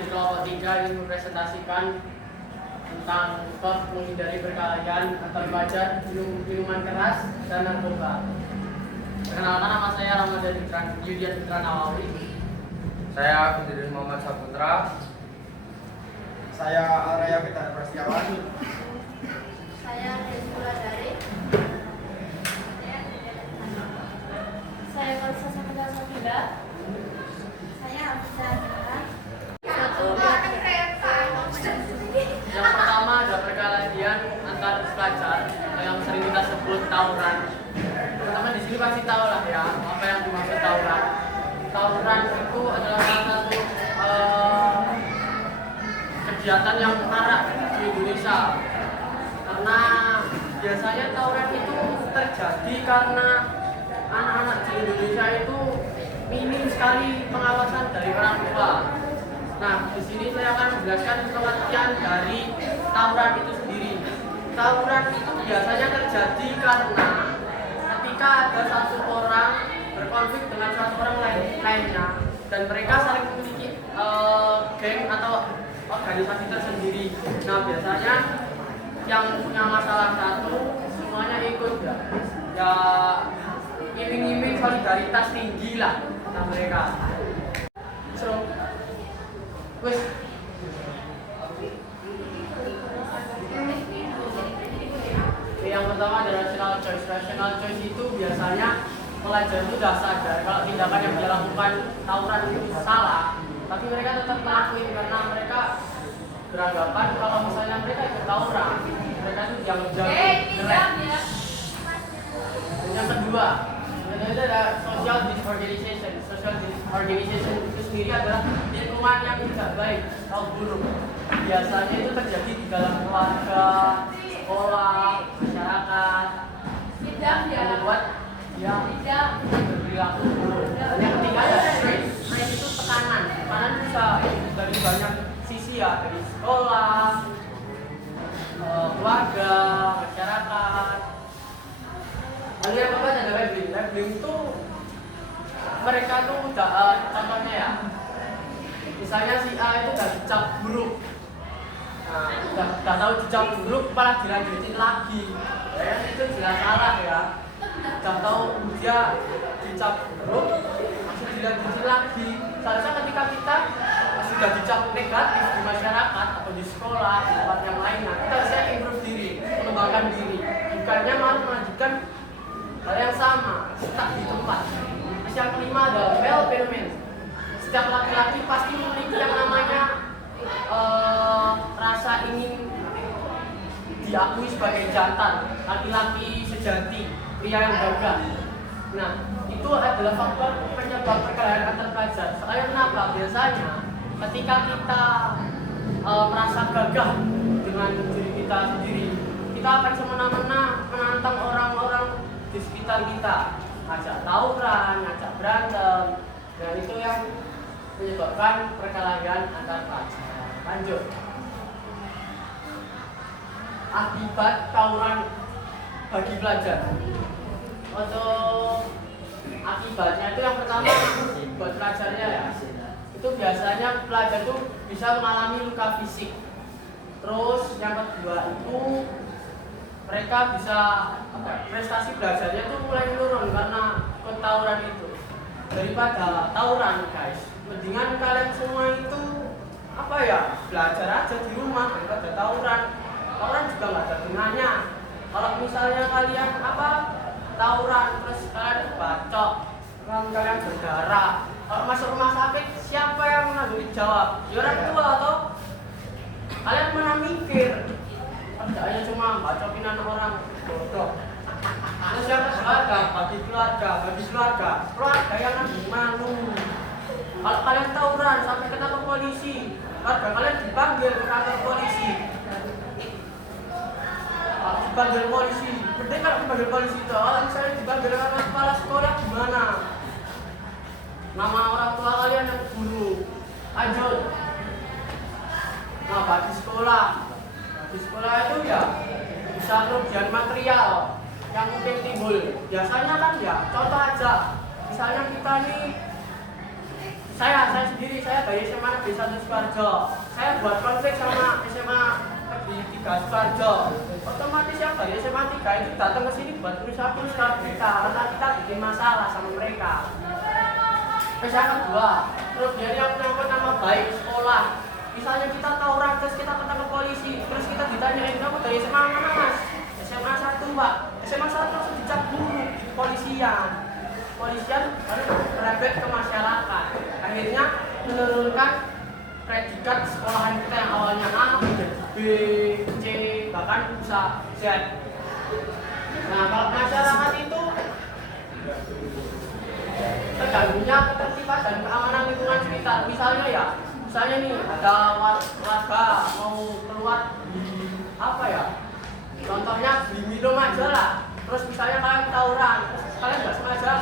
dari kelompok 3 ini mempresentasikan tentang bab menghindari perkelahian antar pelajar, minuman keras, dan narkoba. Perkenalkan, nama saya Ramadan Yudian Fitra Nawawi. Saya Fitrul Muhammad Saputra. Saya Araya Fitra Prasetyawan. Saya Rizkula Dari. Saya Kalisa Saputra Sabila. Saya Abdullah Abdullah. Yang pertama ada perkelahian antar pelajar yang sering kita sebut tawuran. Teman-teman di sini pasti tahu lah ya apa yang dimaksud tawuran. Tawuran itu adalah salah satu kegiatan yang marak di Indonesia, karena biasanya tawuran itu terjadi karena anak-anak di Indonesia itu minim sekali pengawasan dari orang tua. Nah, di sini saya akan menjelaskan pengertian dari tawuran itu sendiri. Tawuran itu biasanya terjadi karena ketika ada satu orang berkonflik dengan satu orang lainnya dan mereka saling memiliki geng atau organisasi tersendiri. Nah, biasanya yang punya masalah satu semuanya ikut ya iming-iming solidaritas tinggi lah nah mereka. Yang pertama adalah rational choice. Rational choice itu biasanya pelajar itu sudah sadar kalau tindakan yang dia lakukan tawuran itu salah, tapi mereka tetap melakukan karena mereka beranggapan kalau misalnya mereka ikut tawuran, mereka itu jangan keren. Yang kedua, itu ada social disorganization. Social disorganization itu sendiri adalah lingkungan yang tidak baik atau buruk. Biasanya itu terjadi di dalam keluarga, sekolah, masyarakat, yang membuat dia berperilaku buruk. Yang ketiga ada stress. Stress itu tekanan. Tekanan bisa dari banyak sisi ya, dari sekolah, keluarga, masyarakat. Lalu yang keempat ada labeling. Labeling itu mereka tuh contohnya ya, misalnya si A itu udah dicap buruk, nah udah tahu dicap buruk malah dilanjutin lagi, ya itu jelas salah ya. Udah tahu dia dicap buruk masih dilanjutin lagi. Seharusnya ketika kita sudah dicap negatif di masyarakat atau di sekolah, di tempat yang lain, nah kita harusnya improve diri, mengembangkan diri, bukannya malah melanjutkan hal yang sama, stuck di tempat. Terus yang kelima adalah male phenomenon. Setiap laki-laki pasti memiliki yang namanya rasa ingin diakui sebagai jantan, laki-laki sejati, pria yang gagah. Nah, itu adalah faktor penyebab perkelahian antar pelajar. Soalnya kenapa? Biasanya ketika kita merasa gagah dengan diri kita sendiri, kita akan semena-mena menantang orang-orang di sekitar kita, ngajak tawuran, ngajak berantem, dan itu yang menyebabkan perkelahian antar pelajar. Lanjut. Akibat tawuran bagi pelajar. Untuk akibatnya itu yang pertama buat pelajarnya ya. Itu biasanya pelajar itu bisa mengalami luka fisik. Terus yang kedua itu mereka bisa prestasi belajarnya tuh mulai menurun karena tawuran itu. Daripada tawuran guys, mendingan kalian semua itu belajar aja di rumah daripada tawuran. Tawuran juga nggak ada gunanya. Kalau misalnya kalian tawuran terus kalian bacok, kalian berdarah, kalau masuk rumah sakit siapa yang menanggung jawab? Ya orang tua atau kalian mana mikir? Kerjanya cuma bacokin anak orang bodoh. Terus yang bagi keluarga yang gimana? Kalau kalian tawuran sampai ke kantor polisi, keluarga kalian dipanggil ke kantor polisi. Dipanggil polisi, penting kalau dipanggil polisi itu, kalau misalnya dipanggil sama kepala sekolah gimana? Nama orang tua kalian yang guru, lanjut. Nah, bagi sekolah itu ya bisa kerugian material yang mungkin timbul. Biasanya kan ya, contoh aja, misalnya kita nih, saya sendiri dari SMA di 1 Sukoharjo, saya buat konflik sama SMA di 3 Sukoharjo. Otomatis yang dari SMA 3 itu datang ke sini buat merusak kita karena kita bikin masalah sama mereka. Terus yang kedua, terus dia yang menyangkut nama baik sekolah. Misalnya kita tawuran terus kita ketemu polisi, terus kita ditanyain kamu dari SMA mana mas? SMA 1 pak. SMA 1 langsung dicap guru polisian baru merebet ke masyarakat. Akhirnya menurunkan predikat sekolahan kita yang awalnya A, B, C, bahkan bisa Z. Nah kalau masyarakat itu terganggunya ketertiban dan keamanan lingkungan sekitar. Misalnya nih ada warga mau keluar apa ya? Contohnya beli minum aja lah. Terus misalnya kalian tawuran, terus kalian nggak sengaja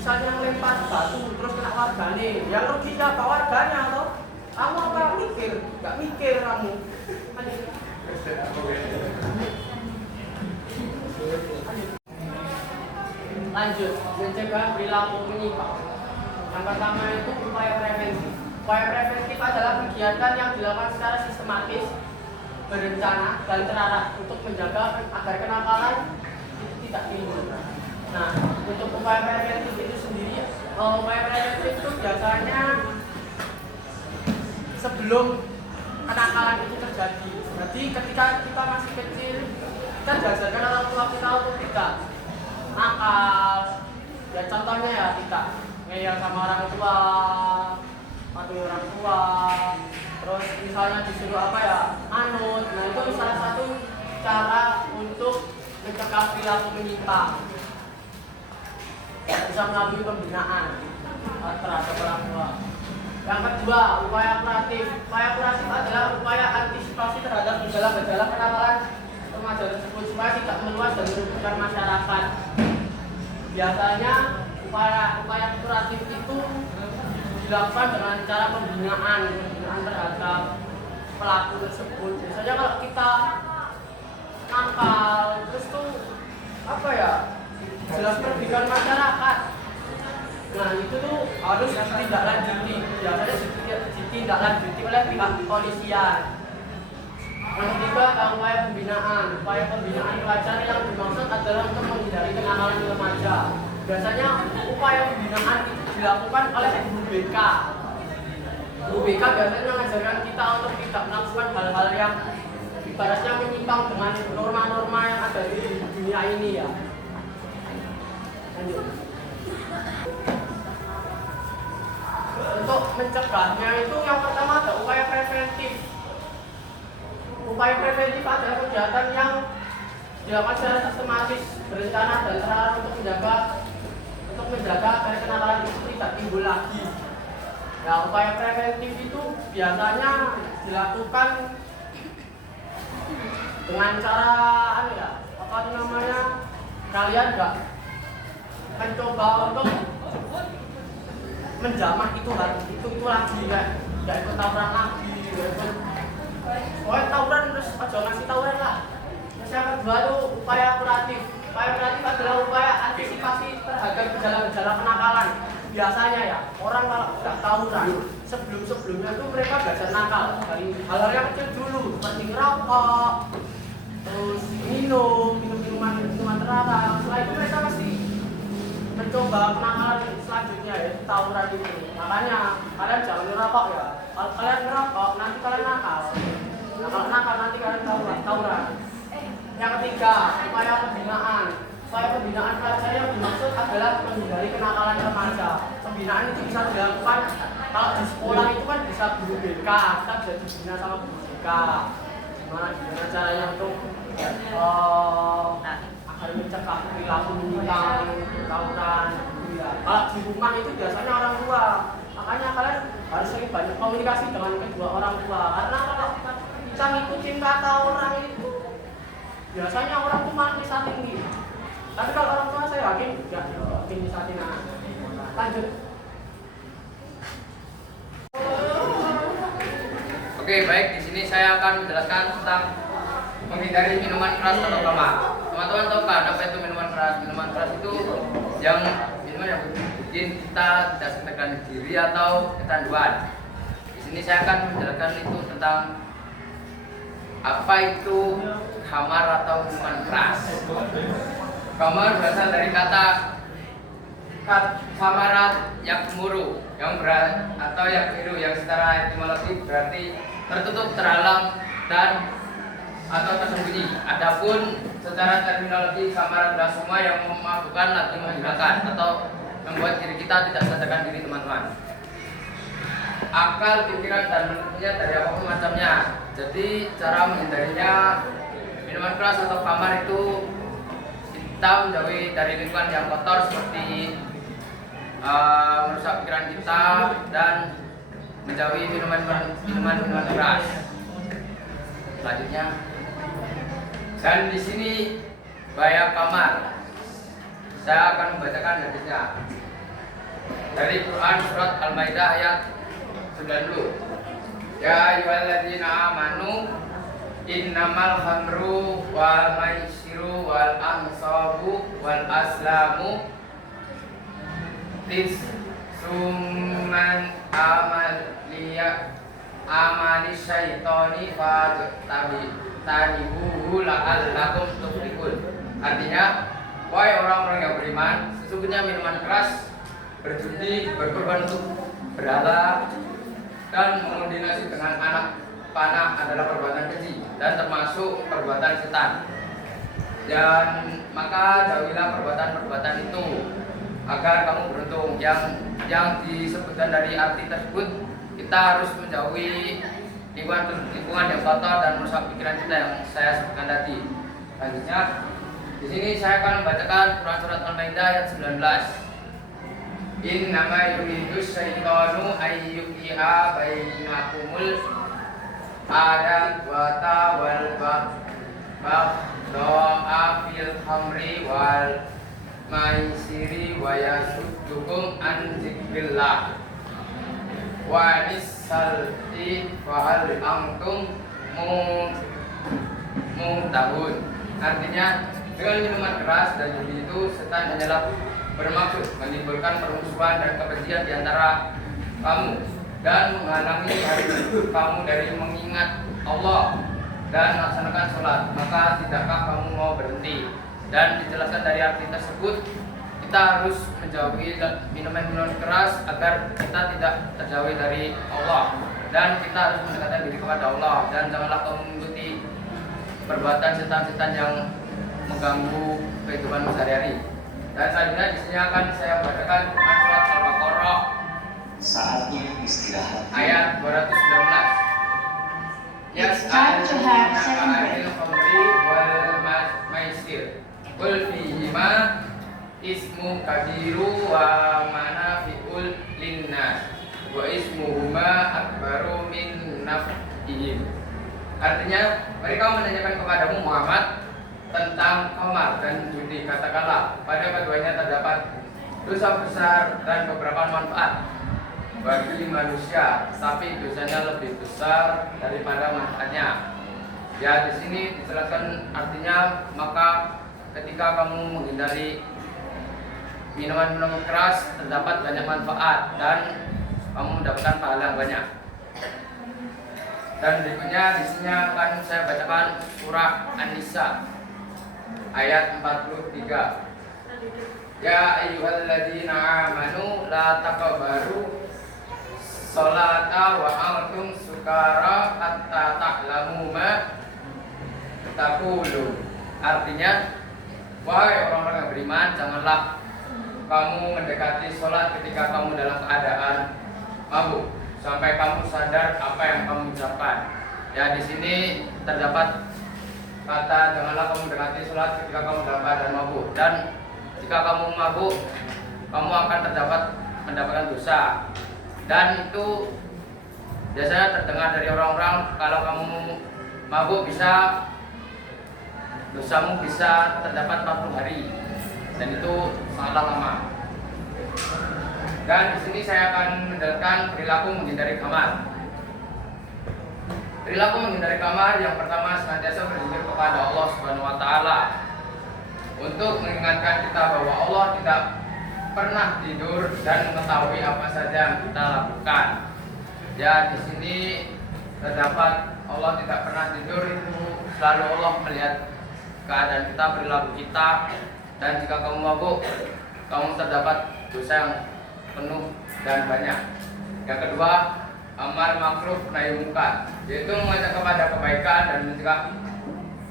misalnya melempar batu terus kena warga nih, yang rugi siapa? Warganya atau kamu apa mikir? Nggak mikir kamu. Lanjut, mencegah perilaku menyimpang. Yang pertama itu upaya preventif. Upaya preventif adalah kegiatan yang dilakukan secara sistematis, berencana dan terarah untuk menjaga agar kenakalan itu tidak timbul. Nah, untuk upaya preventif itu sendiri, upaya preventif itu biasanya sebelum kenakalan itu terjadi. Jadi ketika kita masih kecil, kita diajarkan orang tua kita untuk tidak nakal. Ya contohnya ya kita ngeyel sama orang tua, patuhi orang tua, terus misalnya disuruh apa ya, manut. Nah itu salah satu cara untuk mencegah perilaku menyimpang. Bisa melalui pembinaan terhadap orang tua. Yang kedua, upaya kuratif. Upaya kuratif adalah upaya antisipasi terhadap gejala-gejala kenakalan remaja tersebut supaya tidak meluas dan merugikan masyarakat. Biasanya upaya kuratif itu dilakukan dengan cara pembinaan terhadap pelaku tersebut. Biasanya kalau kita nakal, terus tuh apa ya, jelas merugikan masyarakat. Nah itu tuh harus ditindaklanjuti. Biasanya ditindaklanjuti oleh pihak kepolisian. Yang ketiga, upaya pembinaan. Upaya pembinaan pelajar yang dimaksud adalah untuk menghindari kenakalan remaja. Biasanya upaya pembinaan itu dilakukan oleh guru BK. Guru BK biasanya mengajarkan kita untuk tidak melakukan hal-hal yang ibaratnya menyimpang dengan norma-norma yang ada di dunia ini ya. Lanjut. Untuk mencegahnya itu yang pertama ada upaya preventif. Upaya preventif adalah kegiatan yang dilakukan secara sistematis, berencana dan terarah untuk menjaga agar kenakalan itu tidak timbul lagi. Nah, upaya preventif itu biasanya dilakukan dengan cara kalian nggak mencoba untuk menjamah itu lagi nggak ikut tawuran lagi, tawuran terus aja ngasih tawuran lah. Terus yang kedua itu upaya kuratif. Upaya kuratif adalah upaya antisipasi terhadap gejala-gejala kenakalan. Biasanya ya, orang kalau udah tawuran, sebelumnya tuh mereka belajar nakal dari hal-hal yang kecil dulu, seperti ngerokok, terus minuman terlarang. Setelah itu mereka pasti mencoba kenakalan selanjutnya, yaitu tawuran itu. Makanya kalian jangan ngerokok ya. Kalau kalian ngerokok, nanti kalian nakal. Nah, kalau nakal nanti kalian tawuran. Yang ketiga, upaya pembinaan. Upaya pembinaan pelajar yang dimaksud adalah menghindari kenakalan remaja. Pembinaan itu bisa dilakukan kalau di sekolah itu kan bisa guru BK, kita bisa dibina sama guru BK. Gimana caranya untuk agar mencegah perilaku menyimpang, tawuran. Kalau di rumah itu biasanya orang tua. Makanya kalian harus sering banyak komunikasi dengan kedua orang tua. Karena kalau kita ngikutin kata orang itu, biasanya orang tuh malah nisatin gitu. Tapi kalau orang tua saya yakin nggak nisatin anak. Lanjut. Oke, baik. Di sini saya akan menjelaskan tentang menghindari minuman keras atau tamak. Teman-teman tahu kan apa itu minuman keras? Minuman keras itu minuman yang bikin kita tidak sadarkan diri atau kecanduan. Di sini saya akan menjelaskan itu tentang apa itu kamar atau minuman keras. Kamar berasal dari kata kamarat yakmuru yang atau yakmiru yang secara etimologi berarti tertutup, terhalang dan atau tersembunyi. Adapun secara terminologi kamar adalah semua yang memabukkan lagi menggunakan atau membuat diri kita tidak sadarkan diri, teman-teman. Akal, pikiran dan menurutnya dari apapun macamnya. Jadi cara menghindarinya minuman keras atau kamar itu kita menjauhi dari lingkungan yang kotor seperti merusak pikiran kita dan menjauhi minuman keras. Selanjutnya, dan di sini bahaya kamar. Saya akan membacakan hadisnya dari Quran surat Al-Maidah ayat 90. Ya ayyuhalladzina amanu innamal khamru wal maisiru wal ansabu wal aslamu suman amali syaitoni fajtanibuhu la'allakum tuflihun. Artinya, wahai orang-orang yang beriman, sesungguhnya minuman keras, berjudi, berkorban untuk berhala, dan mengundi nasib dengan anak panah adalah perbuatan keji dan termasuk perbuatan setan. Dan maka jauhilah perbuatan-perbuatan itu agar kamu beruntung. Yang disebutkan dari arti tersebut, kita harus menjauhi lingkungan yang kotor dan merusak pikiran kita yang saya sebutkan tadi. Selanjutnya, di sini saya akan membacakan Quran surat Al-Maidah ayat 19. Innama yuridu syaitanu ayyuqi'a bainakumul adawata wal baghdha'a fil khamri wal maisiri wa yasuddukum an dzikrillah wa nisalti fa hal antum muntahun. Artinya, dengan minuman keras dan judi itu setan hanyalah bermaksud menimbulkan permusuhan dan kebencian di antara kamu dan menghalangi kamu dari mengingat Allah dan melaksanakan sholat. Maka tidakkah kamu mau berhenti? Dan dijelaskan dari arti tersebut, kita harus menjauhi minuman-minuman keras agar kita tidak terjauhi dari Allah, dan kita harus mendekatkan diri kepada Allah, dan janganlah kamu mengikuti perbuatan setan-setan yang mengganggu kehidupan sehari-hari. Dan selanjutnya di sini akan saya bacakan Quran surat Al-Baqarah Saatnya istirahat. ayat 219. It's time to have second break. Khamri wal maisir. Qul fihima ismu kabiru wa manafi'ul linnas wa ismuhuma akbaru min naf'ihim. Artinya, mereka menanyakan kepadamu Muhammad tentang khamar dan judi. Katakanlah, pada keduanya terdapat dosa besar dan beberapa manfaat bagi manusia, tapi dosanya lebih besar daripada manfaatnya. Ya, di sini dijelaskan artinya, maka ketika kamu menghindari minuman-minuman keras terdapat banyak manfaat dan kamu mendapatkan pahala yang banyak. Dan berikutnya di sini akan saya bacakan surah An-Nisa ayat 43. Ya ayyuhalladzina amanu la taqbaru sholata wa antum sukara hatta ta'lamu ma taqulun. Artinya, wahai orang-orang yang beriman, janganlah kamu mendekati sholat ketika kamu dalam keadaan mabuk sampai kamu sadar apa yang kamu ucapkan. Ya, di sini terdapat kata janganlah kamu mendekati sholat ketika kamu dalam keadaan mabuk. Dan jika kamu mabuk, kamu akan mendapatkan dosa. Dan itu biasanya terdengar dari orang-orang, kalau kamu mabuk dosamu bisa terdapat 40 hari, dan itu sangatlah lama. Dan di sini saya akan menjelaskan perilaku menghindari kamar. Perilaku menghindari kamar yang pertama, senantiasa berzikir kepada Allah Subhanahu wa taala untuk mengingatkan kita bahwa Allah tidak pernah tidur dan mengetahui apa saja yang kita lakukan. Ya, di sini terdapat Allah tidak pernah tidur, itu selalu Allah melihat keadaan kita, perilaku kita, dan jika kamu mabuk, kamu terdapat dosa yang penuh dan banyak. Yang kedua, amar ma'ruf nahi munkar, yaitu mengajak kepada kebaikan dan mencegah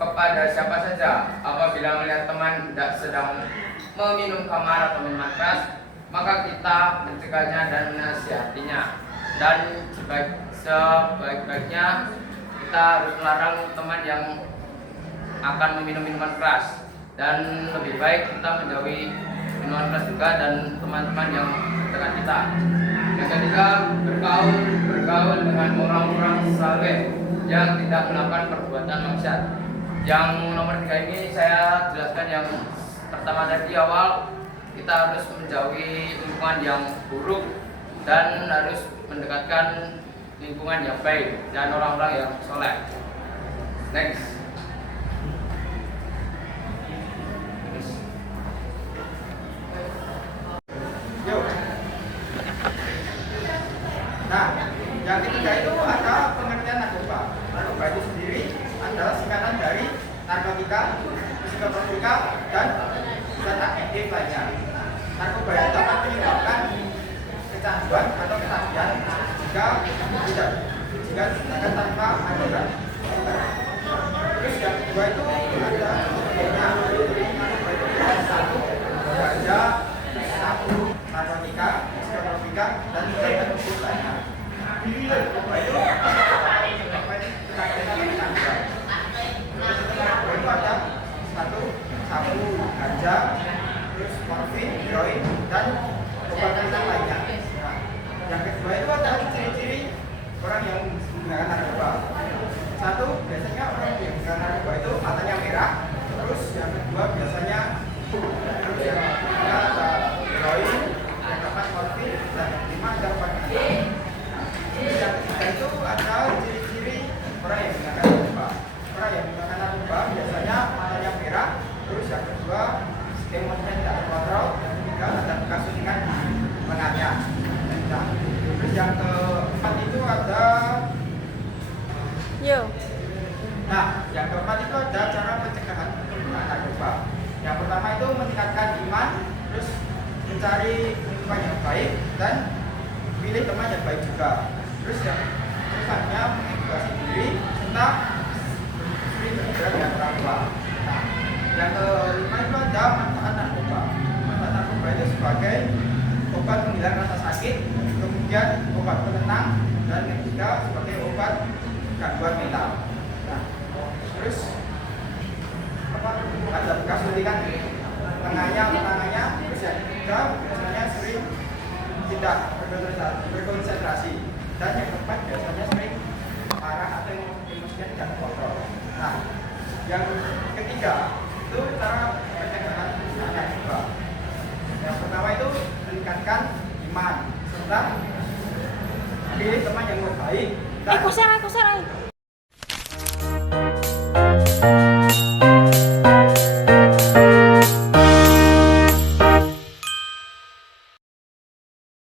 kepada siapa saja apabila melihat teman tidak sedang meminum khamar atau minuman keras, maka kita mencegahnya dan menasihatinya. Dan sebaik-baiknya kita harus melarang teman yang akan meminum minuman keras, dan lebih baik kita menjauhi minuman keras juga dan teman-teman yang dekat kita. Yang ketiga, bergaul dengan orang-orang saleh yang tidak melakukan perbuatan maksiat. Yang nomor 3 ini saya jelaskan yang pertama tadi awal, kita harus menjauhi lingkungan yang buruk dan harus mendekatkan lingkungan yang baik dan orang-orang yang soleh. Next. Yuk. Nah, yang ketiga itu ada pengertian narkoba. Narkoba itu sendiri adalah singkatan dari narkotika, psikotropika, dan zat aktif lainnya. Narkoba itu akan menyebabkan kecanduan atau ketagihan jika digunakan tanpa ajaran dokter. Terus yang kedua itu ada bentuknya, satu ganja, satu narkotika, psikotropika, dan zat aktif lainnya. Narkoba itu itu ada satu sabu, ganja, terus morfin, heroin, dan obat-obatan lainnya. Nah, yang kedua itu ada ciri-ciri orang yang menggunakan narkoba. Satu, biasanya orang yang menggunakan narkoba itu matanya merah. Terus yang kedua biasanya ada heroin, yang keempat morfin, dan yang kelima ada obat-obatan. Yang ketiga itu ada ciri-ciri orang yang menggunakan narkoba. Orang yang menggunakan narkoba biasanya matanya merah. Terus yang kedua emosinya tidak terkontrol. Yang ketiga ada bekas suntikan di lengannya. Nah, terus yang keempat itu ada Nah, yang keempat itu ada cara pencegahan penggunaan narkoba. Yang pertama itu meningkatkan iman, terus mencari lingkungan yang baik, dan pilih teman yang baik juga. Terus yang selanjutnya mengedukasi diri tentang sering berhubungan dengan orang tua. Nah, yang kelima itu ada manfaat narkoba. Manfaat narkoba itu sebagai obat penghilang rasa sakit, kemudian obat penenang, dan ketiga sebagai obat gangguan mental. Nah, terus ada bekas suntikan tangannya, terus yang ketiga biasanya sering tidak berkonsentrasi, dan yang keempat biasanya sering marah atau emosinya tidak terkontrol. Nah, yang ketiga itu cara pencegahan narkoba. Yang pertama itu meningkatkan iman serta pilih teman yang baik. Kusir.